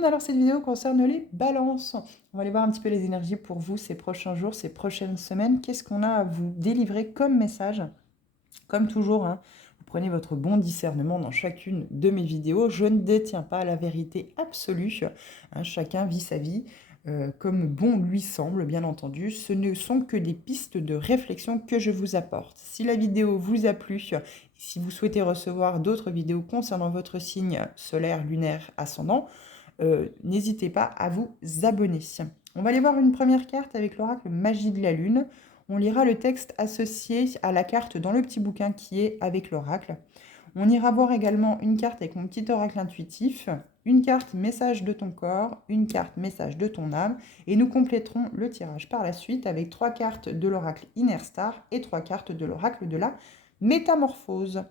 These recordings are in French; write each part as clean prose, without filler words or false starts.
monde, alors cette vidéo concerne les balances. On va aller voir un petit peu les énergies pour vous ces prochains jours, ces prochaines semaines. Qu'est-ce qu'on a à vous délivrer comme message? Comme toujours, hein, vous prenez votre bon discernement dans chacune de mes vidéos. Je ne détiens pas la vérité absolue, hein, chacun vit sa vie comme bon lui semble, bien entendu. Ce ne sont que des pistes de réflexion que je vous apporte. Si la vidéo vous a plu, si vous souhaitez recevoir d'autres vidéos concernant votre signe solaire, lunaire, ascendant, n'hésitez pas à vous abonner. On va aller voir une première carte avec l'oracle Magie de la Lune. On lira le texte associé à la carte dans le petit bouquin qui est avec l'oracle. On ira voir également une carte avec mon petit oracle intuitif, une carte message de ton corps, une carte message de ton âme, et nous compléterons le tirage par la suite avec 3 cartes de l'oracle Inner Star et 3 cartes de l'oracle de la métamorphose.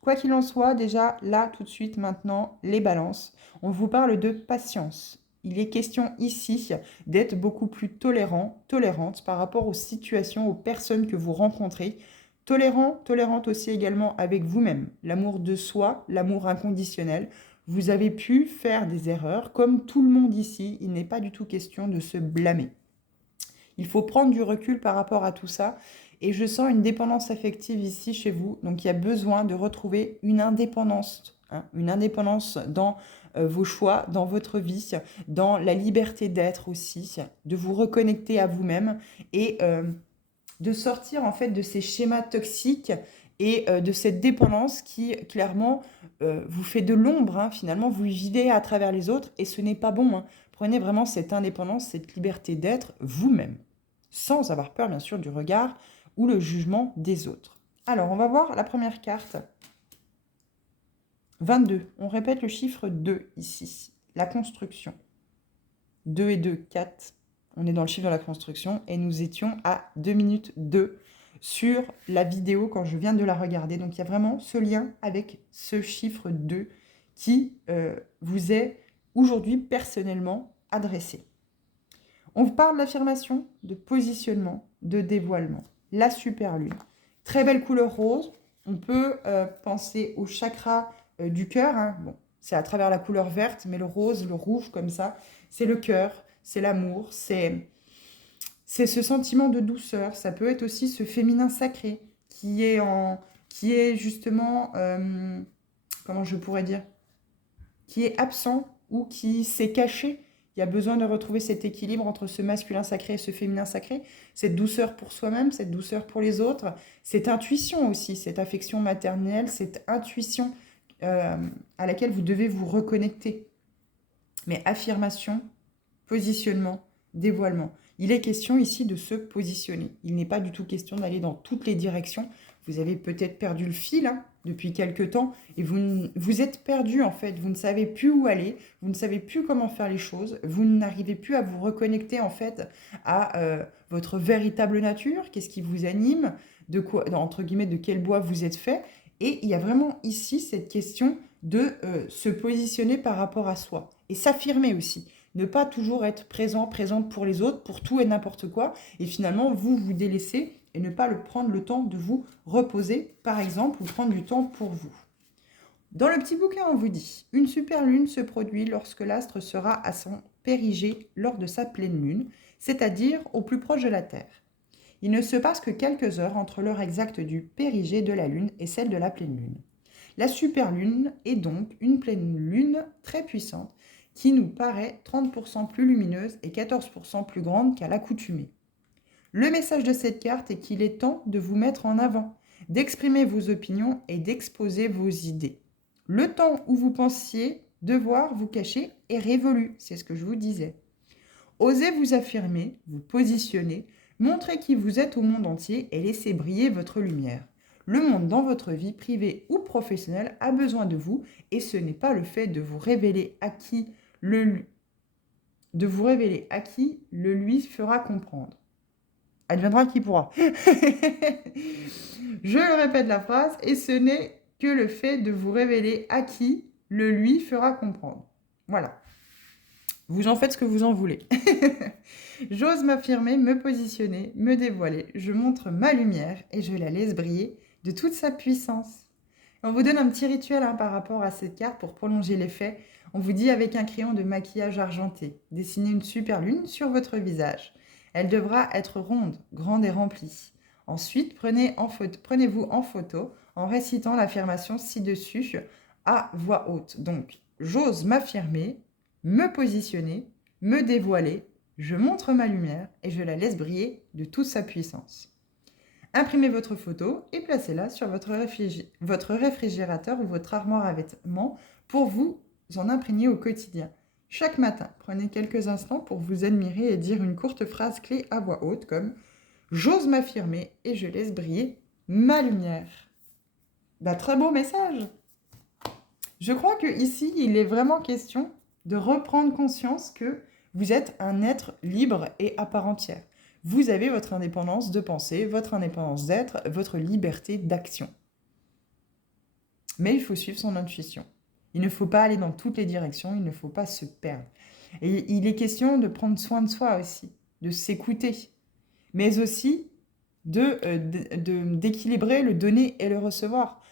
Quoi qu'il en soit, déjà là, tout de suite, maintenant, les balances. On vous parle de patience. Il est question ici d'être beaucoup plus tolérant, tolérante par rapport aux situations, aux personnes que vous rencontrez. Tolérant, tolérante aussi également avec vous-même. L'amour de soi, l'amour inconditionnel. Vous avez pu faire des erreurs, comme tout le monde ici. Il n'est pas du tout question de se blâmer. Il faut prendre du recul par rapport à tout ça. Et je sens une dépendance affective ici chez vous. Donc il y a besoin de retrouver une indépendance, hein, une indépendance dans vos choix, dans votre vie, dans la liberté d'être aussi, de vous reconnecter à vous-même et de sortir en fait de ces schémas toxiques et de cette dépendance qui clairement vous fait de l'ombre, hein, finalement vous vivez à travers les autres et ce n'est pas bon, hein. Prenez vraiment cette indépendance, cette liberté d'être vous-même, sans avoir peur bien sûr du regard ou le jugement des autres. Alors on va voir la première carte. 22, on répète le chiffre 2 ici, la construction. 2 et 2, 4. On est dans le chiffre de la construction et nous étions à 2 minutes 2 sur la vidéo quand je viens de la regarder. Donc il y a vraiment ce lien avec ce chiffre 2 qui vous est aujourd'hui personnellement adressé. On vous parle d'affirmation, de positionnement, de dévoilement. La super lune. Très belle couleur rose. On peut penser au chakra du cœur, hein. Bon, c'est à travers la couleur verte, mais le rose, le rouge comme ça, c'est le cœur, c'est l'amour, c'est ce sentiment de douceur. Ça peut être aussi ce féminin sacré qui est justement, comment je pourrais dire, qui est absent ou qui s'est caché. Il y a besoin de retrouver cet équilibre entre ce masculin sacré et ce féminin sacré, cette douceur pour soi-même, cette douceur pour les autres, cette intuition aussi, cette affection maternelle, cette intuition à laquelle vous devez vous reconnecter. Mais affirmation, positionnement, dévoilement. Il est question ici de se positionner. Il n'est pas du tout question d'aller dans toutes les directions. Vous avez peut-être perdu le fil, hein, depuis quelque temps et vous êtes perdu en fait. Vous ne savez plus où aller, vous ne savez plus comment faire les choses, vous n'arrivez plus à vous reconnecter en fait à votre véritable nature, qu'est-ce qui vous anime, de quoi, entre guillemets, de quel bois vous êtes fait. Et il y a vraiment ici cette question de se positionner par rapport à soi et s'affirmer aussi. Ne pas toujours être présent, présente pour les autres, pour tout et n'importe quoi, et finalement vous vous délaisser et ne pas prendre le temps de vous reposer, par exemple, ou prendre du temps pour vous. Dans le petit bouquin, on vous dit « Une super lune se produit lorsque l'astre sera à son périgée lors de sa pleine lune, c'est-à-dire au plus proche de la Terre. Il ne se passe que quelques heures entre l'heure exacte du périgée de la lune et celle de la pleine lune. La super lune est donc une pleine lune très puissante qui nous paraît 30% plus lumineuse et 14% plus grande qu'à l'accoutumée. Le message de cette carte est qu'il est temps de vous mettre en avant, d'exprimer vos opinions et d'exposer vos idées. Le temps où vous pensiez devoir vous cacher est révolu, c'est ce que je vous disais. Osez vous affirmer, vous positionner, montrez qui vous êtes au monde entier et laissez briller votre lumière. Le monde dans votre vie privée ou professionnelle a besoin de vous et ce n'est pas le fait de vous révéler à qui le lui fera comprendre. Adviendra qui pourra. Je répète la phrase, et ce n'est que le fait de vous révéler à qui le lui fera comprendre. Voilà. Vous en faites ce que vous en voulez. J'ose m'affirmer, me positionner, me dévoiler. Je montre ma lumière et je la laisse briller de toute sa puissance. On vous donne un petit rituel par rapport à cette carte pour prolonger l'effet. On vous dit avec un crayon de maquillage argenté, dessinez une super lune sur votre visage. Elle devra être ronde, grande et remplie. Ensuite, prenez-vous en photo en récitant l'affirmation ci-dessus à voix haute. Donc, j'ose m'affirmer, me positionner, me dévoiler, je montre ma lumière et je la laisse briller de toute sa puissance. Imprimez votre photo et placez-la sur votre réfrigérateur ou votre armoire à vêtements pour vous en imprégner au quotidien. Chaque matin, prenez quelques instants pour vous admirer et dire une courte phrase clé à voix haute comme « J'ose m'affirmer et je laisse briller ma lumière ». Très beau message. Je crois qu'ici, il est vraiment question de reprendre conscience que vous êtes un être libre et à part entière. Vous avez votre indépendance de penser, votre indépendance d'être, votre liberté d'action. Mais il faut suivre son intuition. Il ne faut pas aller dans toutes les directions, il ne faut pas se perdre. Et il est question de prendre soin de soi aussi, de s'écouter, mais aussi d'équilibrer le donner et le recevoir.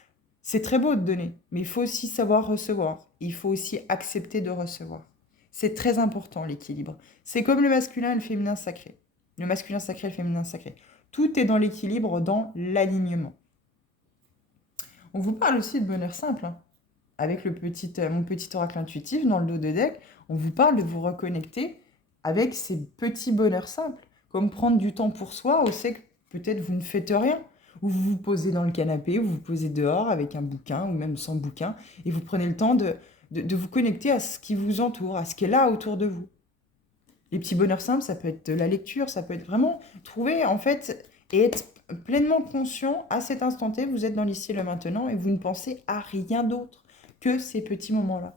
C'est très beau de donner, mais il faut aussi savoir recevoir. Il faut aussi accepter de recevoir. C'est très important, l'équilibre. C'est comme le masculin et le féminin sacré. Le masculin sacré et le féminin sacré. Tout est dans l'équilibre, dans l'alignement. On vous parle aussi de bonheur simple. Avec mon petit oracle intuitif dans le dos de deck, on vous parle de vous reconnecter avec ces petits bonheurs simples. Comme prendre du temps pour soi, on sait que peut-être vous ne faites rien. Ou vous vous posez dans le canapé, ou vous vous posez dehors avec un bouquin, ou même sans bouquin, et vous prenez le temps de vous connecter à ce qui vous entoure, à ce qui est là autour de vous. Les petits bonheurs simples, ça peut être de la lecture, ça peut être vraiment trouver, en fait, et être pleinement conscient à cet instant T, vous êtes dans l'ici et le maintenant, et vous ne pensez à rien d'autre que ces petits moments-là.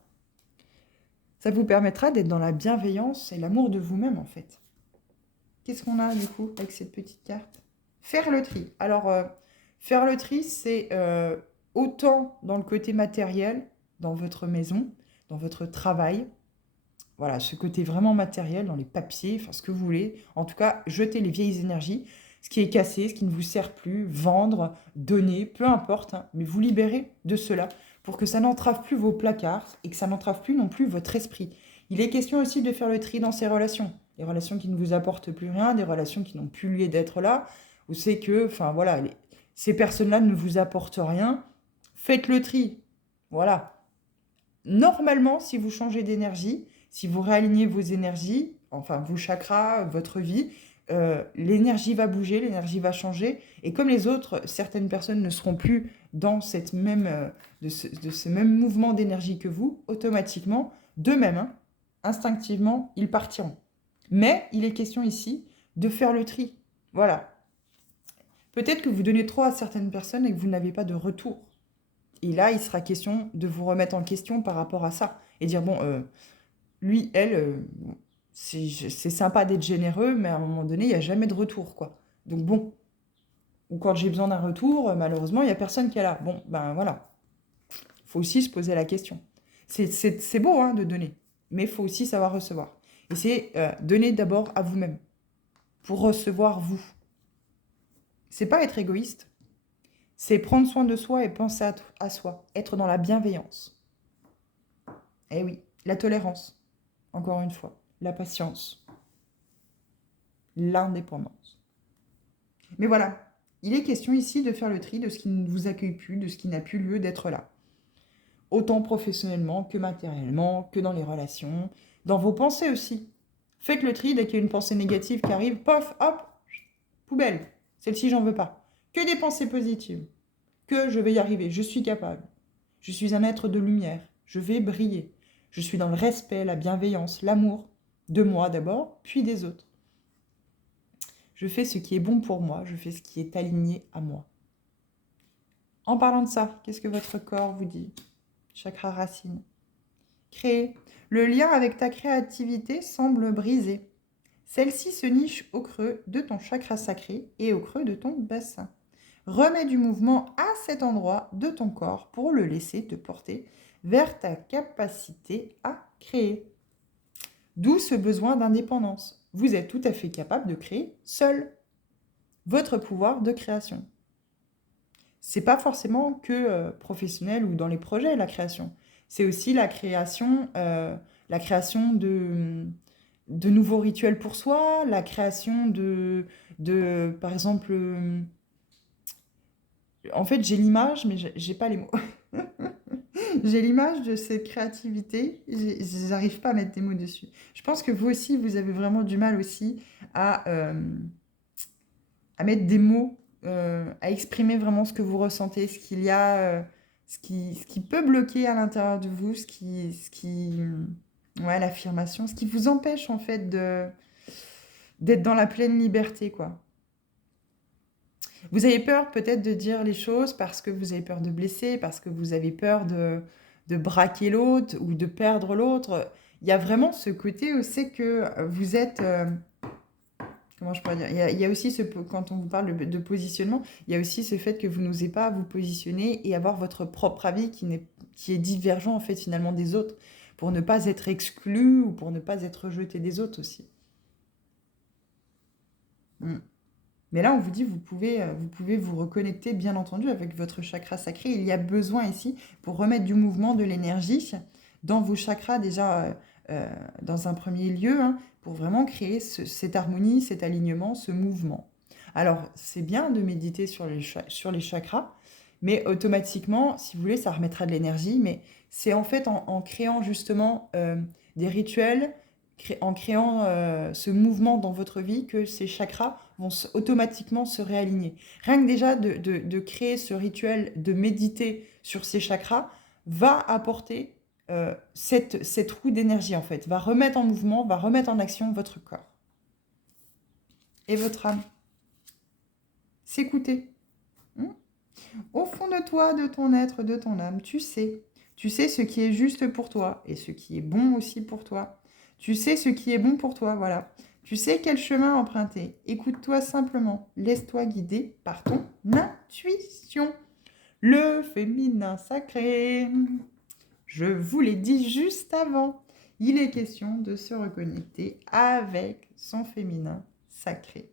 Ça vous permettra d'être dans la bienveillance et l'amour de vous-même, en fait. Qu'est-ce qu'on a, du coup, avec cette petite carte ? Faire le tri. Alors, faire le tri, c'est autant dans le côté matériel, dans votre maison, dans votre travail. Voilà, ce côté vraiment matériel, dans les papiers, enfin ce que vous voulez. En tout cas, jeter les vieilles énergies, ce qui est cassé, ce qui ne vous sert plus, vendre, donner, peu importe, mais vous libérer de cela pour que ça n'entrave plus vos placards et que ça n'entrave plus non plus votre esprit. Il est question aussi de faire le tri dans ces relations. Des relations qui ne vous apportent plus rien, des relations qui n'ont plus lieu d'être là. Vous savez que, ces personnes-là ne vous apportent rien. Faites le tri. Voilà. Normalement, si vous changez d'énergie, si vous réalignez vos énergies, enfin vos chakras, votre vie, l'énergie va bouger, l'énergie va changer. Et comme les autres, certaines personnes ne seront plus dans ce même mouvement d'énergie que vous, automatiquement, d'eux-mêmes, instinctivement, ils partiront. Mais il est question ici de faire le tri. Voilà. Peut-être que vous donnez trop à certaines personnes et que vous n'avez pas de retour. Et là, il sera question de vous remettre en question par rapport à ça. Et dire, lui, elle, c'est sympa d'être généreux, mais à un moment donné, il n'y a jamais de retour, quoi. Donc bon, ou quand j'ai besoin d'un retour, malheureusement, il n'y a personne qui est là. Bon, voilà. Il faut aussi se poser la question. C'est beau de donner, mais il faut aussi savoir recevoir. Et c'est donner d'abord à vous-même, pour recevoir vous. C'est pas être égoïste, c'est prendre soin de soi et penser à soi, être dans la bienveillance. Eh oui, la tolérance, encore une fois, la patience, l'indépendance. Mais voilà, il est question ici de faire le tri de ce qui ne vous accueille plus, de ce qui n'a plus lieu d'être là. Autant professionnellement que matériellement, que dans les relations, dans vos pensées aussi. Faites le tri dès qu'il y a une pensée négative qui arrive, pof, hop, poubelle. Celle-ci, j'en veux pas. Que des pensées positives. Que je vais y arriver, je suis capable. Je suis un être de lumière, je vais briller. Je suis dans le respect, la bienveillance, l'amour, de moi d'abord, puis des autres. Je fais ce qui est bon pour moi, je fais ce qui est aligné à moi. En parlant de ça, qu'est-ce que votre corps vous dit ? Chakra racine. Créer. Le lien avec ta créativité semble brisé. Celle-ci se niche au creux de ton chakra sacré et au creux de ton bassin. Remets du mouvement à cet endroit de ton corps pour le laisser te porter vers ta capacité à créer. D'où ce besoin d'indépendance. Vous êtes tout à fait capable de créer seul votre pouvoir de création. C'est pas forcément que professionnel ou dans les projets, la création. C'est aussi la création de nouveaux rituels pour soi, la création par exemple, en fait, j'ai l'image, mais j'ai pas les mots. J'ai l'image de cette créativité, j'arrive pas à mettre des mots dessus. Je pense que vous aussi, vous avez vraiment du mal aussi à mettre des mots, à exprimer vraiment ce que vous ressentez, ce qu'il y a, ce qui peut bloquer à l'intérieur de vous, ouais, l'affirmation, ce qui vous empêche en fait d'être dans la pleine liberté, quoi. Vous avez peur peut-être de dire les choses parce que vous avez peur de blesser, parce que vous avez peur de braquer l'autre ou de perdre l'autre. Il y a vraiment ce côté où c'est que vous êtes... comment je pourrais dire? Il y a aussi, quand on vous parle de positionnement, il y a aussi ce fait que vous n'osez pas vous positionner et avoir votre propre avis qui est divergent en fait finalement des autres, pour ne pas être exclu ou pour ne pas être rejeté des autres aussi. Mm. Mais là, on vous dit, vous pouvez vous reconnecter, bien entendu, avec votre chakra sacré. Il y a besoin ici, pour remettre du mouvement, de l'énergie dans vos chakras, déjà, dans un premier lieu, hein, pour vraiment créer cette harmonie, cet alignement, ce mouvement. Alors, c'est bien de méditer sur les chakras, mais automatiquement, si vous voulez, ça remettra de l'énergie. Mais c'est en fait en créant justement des rituels, en créant ce mouvement dans votre vie, que ces chakras vont automatiquement se réaligner. Rien que déjà de créer ce rituel, de méditer sur ces chakras, va apporter cette roue d'énergie en fait, va remettre en mouvement, va remettre en action votre corps et votre âme. S'écouter. Au fond de toi, de ton être, de ton âme, tu sais. Tu sais ce qui est juste pour toi et ce qui est bon aussi pour toi. Tu sais ce qui est bon pour toi, voilà. Tu sais quel chemin emprunter. Écoute-toi simplement. Laisse-toi guider par ton intuition. Le féminin sacré. Je vous l'ai dit juste avant. Il est question de se reconnecter avec son féminin sacré.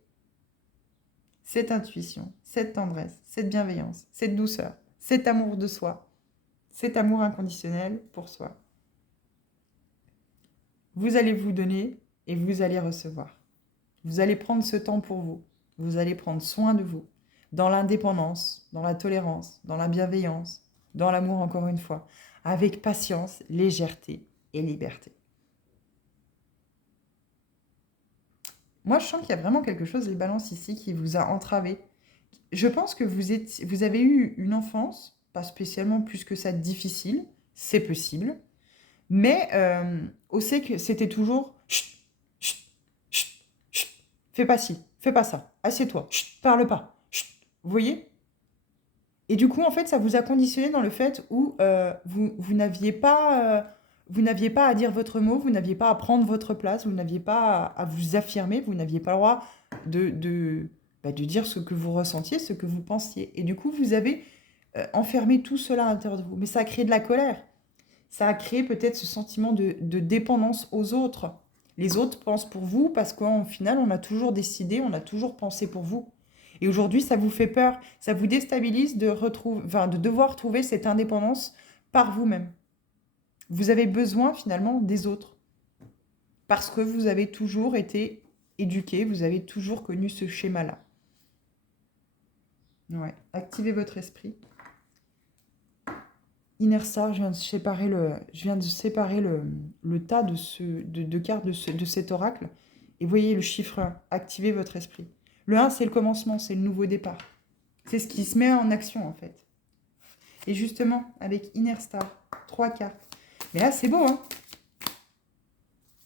Cette intuition, cette tendresse, cette bienveillance, cette douceur, cet amour de soi, cet amour inconditionnel pour soi. Vous allez vous donner et vous allez recevoir. Vous allez prendre ce temps pour vous. Vous allez prendre soin de vous, dans l'indépendance, dans la tolérance, dans la bienveillance, dans l'amour encore une fois, avec patience, légèreté et liberté. Moi, je sens qu'il y a vraiment quelque chose, les balances ici, qui vous a entravé. Je pense que vous avez eu une enfance, pas spécialement plus que ça difficile, c'est possible, mais on sait que c'était toujours chut, chut, chut, chut, fais pas ci, fais pas ça, assieds-toi, chut, parle pas, chut, vous voyez? Et du coup, en fait, ça vous a conditionné dans le fait où vous n'aviez pas à dire votre mot, vous n'aviez pas à prendre votre place, vous n'aviez pas à vous affirmer, vous n'aviez pas le droit de dire ce que vous ressentiez, ce que vous pensiez. Et du coup, vous avez enfermé tout cela à l'intérieur de vous. Mais ça a créé de la colère. Ça a créé peut-être ce sentiment de dépendance aux autres. Les autres pensent pour vous parce qu'en final, on a toujours décidé, on a toujours pensé pour vous. Et aujourd'hui, ça vous fait peur, ça vous déstabilise de devoir trouver cette indépendance par vous-même. Vous avez besoin finalement des autres parce que vous avez toujours été éduqué, vous avez toujours connu ce schéma-là. Ouais, activez votre esprit. Inner Star, je viens de séparer le tas de cartes de cet oracle. Et voyez le chiffre 1, activez votre esprit. Le 1, c'est le commencement, c'est le nouveau départ. C'est ce qui se met en action, en fait. Et justement, avec Inner Star, 3 cartes. Mais là, c'est beau, hein?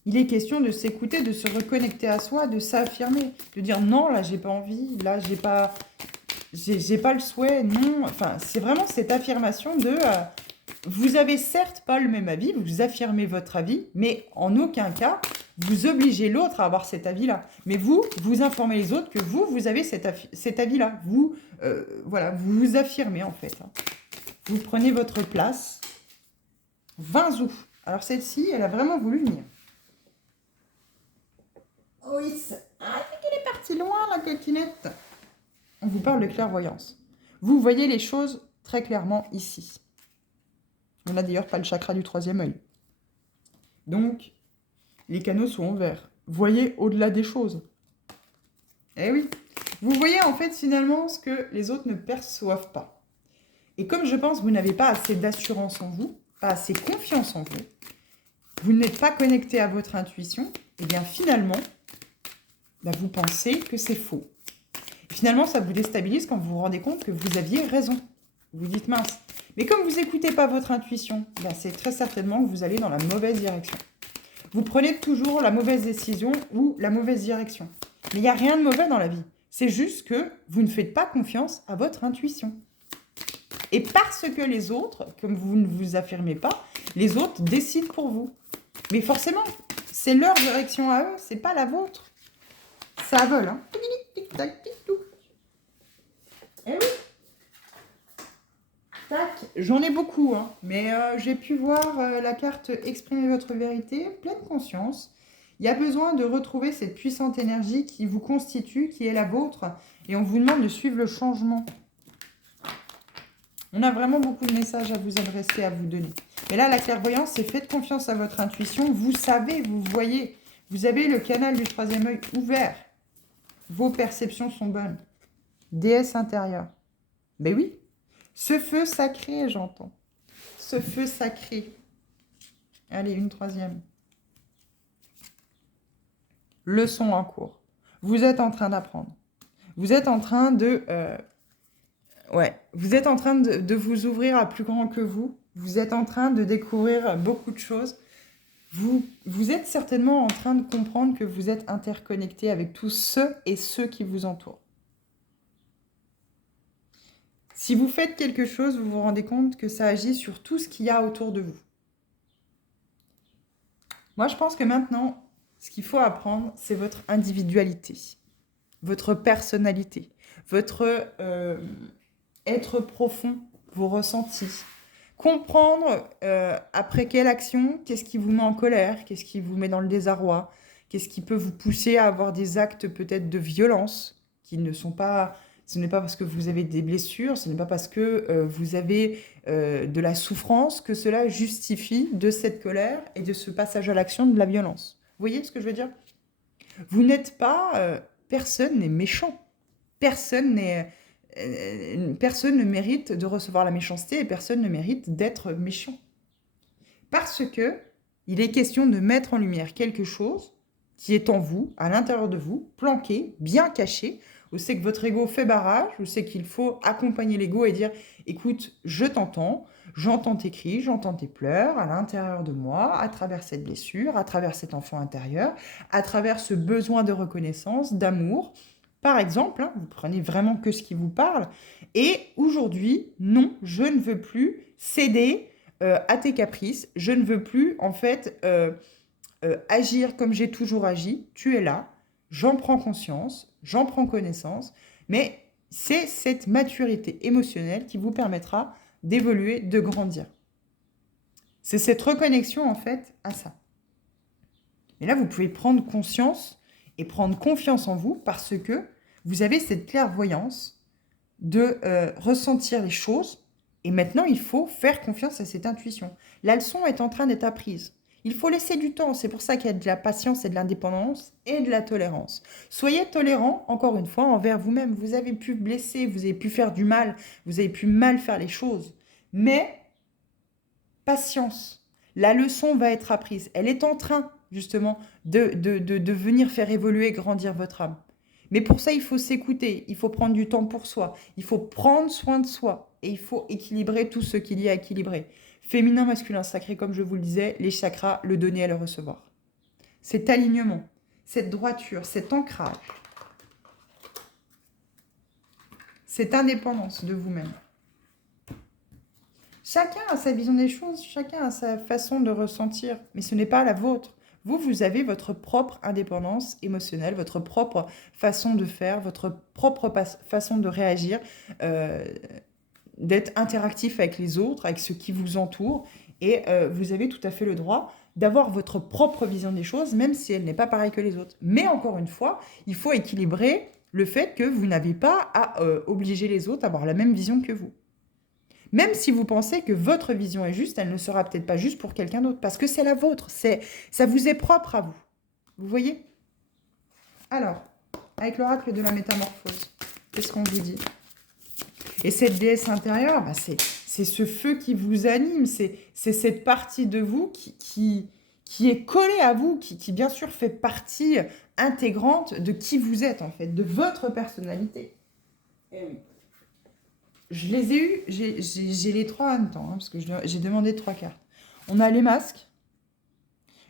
Il est question de s'écouter, de se reconnecter à soi, de s'affirmer, de dire non, là, j'ai pas envie, là, j'ai pas le souhait, non. Enfin, c'est vraiment cette affirmation de... vous avez certes pas le même avis, vous affirmez votre avis, mais en aucun cas, vous obligez l'autre à avoir cet avis-là. Mais vous informez les autres que vous avez cet avis-là. Voilà, vous vous affirmez en fait. Vous prenez votre place. 20 août. Alors celle-ci, elle a vraiment voulu venir. Oui, elle est partie loin la coquinette. On vous parle de clairvoyance. Vous voyez les choses très clairement ici. On n'a d'ailleurs pas le chakra du troisième œil. Donc, les canaux sont ouverts. Voyez au-delà des choses. Eh oui. Vous voyez en fait finalement ce que les autres ne perçoivent pas. Et comme je pense que vous n'avez pas assez d'assurance en vous, pas assez confiance en vous, vous n'êtes pas connecté à votre intuition, et bien finalement, vous pensez que c'est faux. Et finalement, ça vous déstabilise quand vous vous rendez compte que vous aviez raison. Vous dites mince. Mais comme vous n'écoutez pas votre intuition, c'est très certainement que vous allez dans la mauvaise direction. Vous prenez toujours la mauvaise décision ou la mauvaise direction. Mais il n'y a rien de mauvais dans la vie. C'est juste que vous ne faites pas confiance à votre intuition. Et parce que les autres, comme vous ne vous affirmez pas, les autres décident pour vous. Mais forcément, c'est leur direction à eux, c'est pas la vôtre. Ça vole, hein. Eh oui. Tac, j'en ai beaucoup, hein. Mais j'ai pu voir la carte exprimer votre vérité, pleine conscience. Il y a besoin de retrouver cette puissante énergie qui vous constitue, qui est la vôtre. Et on vous demande de suivre le changement. On a vraiment beaucoup de messages à vous adresser, à vous donner. Et là, la clairvoyance, c'est faites confiance à votre intuition. Vous savez, vous voyez. Vous avez le canal du troisième œil ouvert. Vos perceptions sont bonnes. Déesse intérieure. Ben oui. Ce feu sacré, j'entends. Ce feu sacré. Allez, une troisième. Leçon en cours. Vous êtes en train d'apprendre. Vous êtes en train de... vous êtes en train de vous ouvrir à plus grand que vous. Vous êtes en train de découvrir beaucoup de choses. Vous êtes certainement en train de comprendre que vous êtes interconnecté avec tous ceux et ceux qui vous entourent. Si vous faites quelque chose, vous vous rendez compte que ça agit sur tout ce qu'il y a autour de vous. Moi, je pense que maintenant, ce qu'il faut apprendre, c'est votre individualité, votre personnalité, votre être profond, vos ressentis. Comprendre après quelle action, qu'est-ce qui vous met en colère, qu'est-ce qui vous met dans le désarroi, qu'est-ce qui peut vous pousser à avoir des actes peut-être de violence qui ne sont pas... Ce n'est pas parce que vous avez des blessures, ce n'est pas parce que vous avez de la souffrance que cela justifie de cette colère et de ce passage à l'action de la violence. Vous voyez ce que je veux dire? Vous n'êtes pas... personne n'est méchant. Personne ne mérite de recevoir la méchanceté et personne ne mérite d'être méchant. Parce que il est question de mettre en lumière quelque chose qui est en vous, à l'intérieur de vous, planqué, bien caché. Vous savez que votre ego fait barrage, vous savez qu'il faut accompagner l'ego et dire « Écoute, je t'entends, j'entends tes cris, j'entends tes pleurs à l'intérieur de moi, à travers cette blessure, à travers cet enfant intérieur, à travers ce besoin de reconnaissance, d'amour. » Par exemple, vous prenez vraiment que ce qui vous parle. Et aujourd'hui, non, je ne veux plus céder à tes caprices. Je ne veux plus, en fait, agir comme j'ai toujours agi. Tu es là, j'en prends conscience, j'en prends connaissance. Mais c'est cette maturité émotionnelle qui vous permettra d'évoluer, de grandir. C'est cette reconnexion, en fait, à ça. Et là, vous pouvez prendre conscience et prendre confiance en vous parce que vous avez cette clairvoyance de ressentir les choses et maintenant, il faut faire confiance à cette intuition. La leçon est en train d'être apprise. Il faut laisser du temps. C'est pour ça qu'il y a de la patience et de l'indépendance et de la tolérance. Soyez tolérant, encore une fois, envers vous-même. Vous avez pu blesser, vous avez pu faire du mal, vous avez pu mal faire les choses. Mais patience. La leçon va être apprise. Elle est en train, justement, de venir faire évoluer, grandir votre âme. Mais pour ça, il faut s'écouter, il faut prendre du temps pour soi, il faut prendre soin de soi et il faut équilibrer tout ce qu'il y a à équilibrer. Féminin, masculin, sacré, comme je vous le disais, les chakras, le donner et le recevoir. Cet alignement, cette droiture, cet ancrage, cette indépendance de vous-même. Chacun a sa vision des choses, chacun a sa façon de ressentir, mais ce n'est pas la vôtre. Vous avez votre propre indépendance émotionnelle, votre propre façon de faire, votre propre façon de réagir, d'être interactif avec les autres, avec ceux qui vous entourent. Et vous avez tout à fait le droit d'avoir votre propre vision des choses, même si elle n'est pas pareille que les autres. Mais encore une fois, il faut équilibrer le fait que vous n'avez pas à obliger les autres à avoir la même vision que vous. Même si vous pensez que votre vision est juste, elle ne sera peut-être pas juste pour quelqu'un d'autre, parce que c'est la vôtre, ça vous est propre à vous. Vous voyez? Alors, avec l'oracle de la métamorphose, qu'est-ce qu'on vous dit? Et cette déesse intérieure, bah, c'est ce feu qui vous anime, c'est cette partie de vous qui est collée à vous, qui bien sûr fait partie intégrante de qui vous êtes en fait, de votre personnalité. Eh oui. Je les ai eus, j'ai les trois en même temps, hein, parce que j'ai demandé 3 cartes. On a les masques.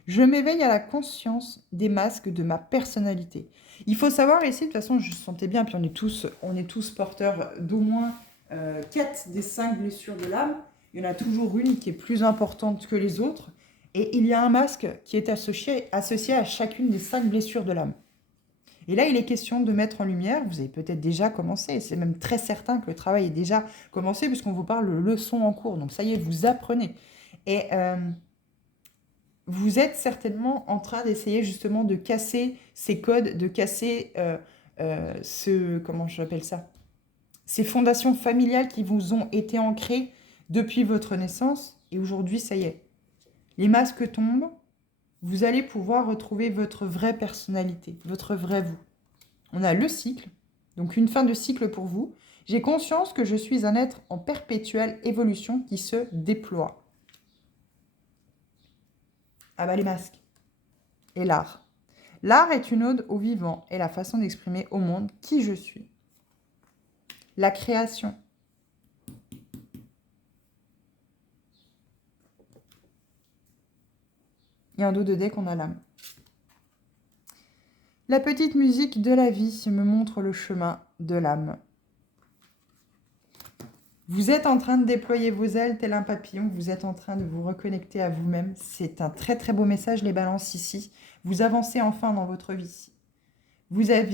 Je m'éveille à la conscience des masques de ma personnalité. Il faut savoir ici, de toute façon, je sentais bien, puis on est tous porteurs d'au moins 4 des 5 blessures de l'âme. Il y en a toujours une qui est plus importante que les autres. Et il y a un masque qui est associé à chacune des 5 blessures de l'âme. Et là, il est question de mettre en lumière, vous avez peut-être déjà commencé, c'est même très certain que le travail est déjà commencé, puisqu'on vous parle de leçons en cours. Donc ça y est, vous apprenez. Et vous êtes certainement en train d'essayer justement de casser ces codes, de casser comment j'appelle ça, ces fondations familiales qui vous ont été ancrées depuis votre naissance. Et aujourd'hui, ça y est, les masques tombent. Vous allez pouvoir retrouver votre vraie personnalité, votre vrai vous. On a le cycle, donc une fin de cycle pour vous. J'ai conscience que je suis un être en perpétuelle évolution qui se déploie. Ah bah les masques. Et l'art. L'art est une ode au vivant et la façon d'exprimer au monde qui je suis. La création. Et en dos de deck, on a l'âme. La petite musique de la vie me montre le chemin de l'âme. Vous êtes en train de déployer vos ailes tel un papillon, vous êtes en train de vous reconnecter à vous-même. C'est un très très beau message, les balances ici. Vous avancez enfin dans votre vie. Vous avez